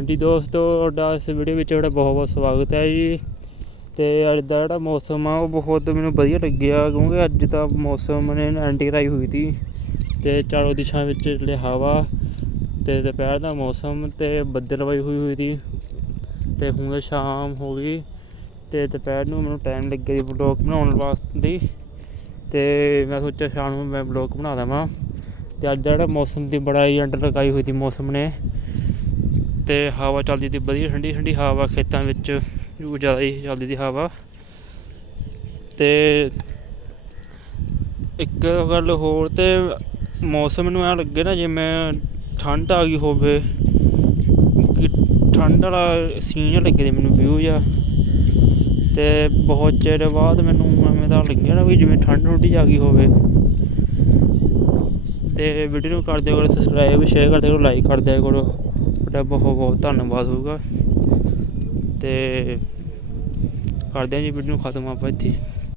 ਹਾਂਜੀ ਦੋਸਤੋ, ਤੁਹਾਡਾ ਇਸ ਵੀਡੀਓ ਵਿੱਚ ਤੁਹਾਡਾ ਬਹੁਤ ਬਹੁਤ ਸਵਾਗਤ ਹੈ ਜੀ। ਤੇ ਅੱਜ ਦਾ ਜਿਹੜਾ ਮੌਸਮ ਆ, ਉਹ ਬਹੁਤ ਮੈਨੂੰ ਵਧੀਆ ਲੱਗਿਆ, ਕਿਉਂਕਿ ਅੱਜ ਦਾ ਮੌਸਮ ਨੇ ਐਂਟੀ ਕਰਾਈ ਹੋਈ ਸੀ ਤੇ ਚਾਰੋਂ ਦਿਸ਼ਾ ਵਿੱਚ ਜਿਹੜੇ ਹਵਾ ਤੇ ਦੁਪਹਿਰ ਦਾ ਮੌਸਮ ਤੇ ਬੱਦਲਵਾਈ ਹੋਈ ਹੋਈ ਸੀ ਤੇ ਹੁਣ ਸ਼ਾਮ ਹੋ ਗਈ ਤੇ ਦੁਪਹਿਰ ਨੂੰ ਮੈਨੂੰ ਟਾਈਮ ਲੱਗਿਆ ਜੀ ਬਲੌਗ ਬਣਾਉਣ ਵਾਸਤੇ। ਤੇ ਮੈਂ ਸੋਚਿਆ ਸ਼ਾਮ ਨੂੰ ਮੈਂ ਬਲੌਗ ਬਣਾ ਦੇਵਾਂ। ਤੇ ਅੱਜ ਦਾ ਜਿਹੜਾ ਮੌਸਮ ਦੀ ਬੜਾ ਹੀ ਅੰਡਰ ਲਗਾਈ ਹੋਈ ਸੀ ਮੌਸਮ ਨੇ। ਤੇ ਹਵਾ ਚੱਲਦੀ ਤੀ, ਵਧੀਆ ਠੰਡੀ ਠੰਡੀ ਹਵਾ ਖੇਤਾਂ ਵਿੱਚ ਜ਼ਿਆਦਾ ਹੀ ਚੱਲਦੀ ਤੀ ਹਵਾ। ਤੇ ਇੱਕ ਗੱਲ ਹੋਰ ਤੇ ਮੌਸਮ ਨੂੰ ਐਂ ਲੱਗੇ ਨਾ ਜਿਵੇਂ ਠੰਡ ਆ ਗਈ ਹੋਵੇ, ਕਿ ਠੰਡ ਵਾਲਾ ਸੀਨ ਲੱਗੇ ਮੈਨੂੰ ਵਿਊ ਜਿਹਾ। ਤੇ ਬਹੁਤ ਚਿਰ ਬਾਅਦ ਮੈਨੂੰ ਐਵੇਂ ਦਾ ਲੱਗਿਆ ਨਾ ਵੀ ਜਿਵੇਂ ਠੰਡ ਠੰਡੀ ਆ ਗਈ ਹੋਵੇ। ਤੇ ਵੀਡੀਓ ਨੂੰ ਕਰਦੇ ਕਰੋ ਸਬਸਕ੍ਰਾਈਬ ਸ਼ੇਅਰ ਕਰਦੇ ਕਰੋ ਲਾਈਕ ਕਰਦੇ ਕਰੋ। ਤੁਹਾਡਾ ਬਹੁਤ ਬਹੁਤ ਧੰਨਵਾਦ ਹੋਊਗਾ। ਤੇ ਕਰਦੇ ਹਾਂ ਜੀ ਵੀਡੀਓ ਖਤਮ ਆਪਾਂ ਇੱਥੇ।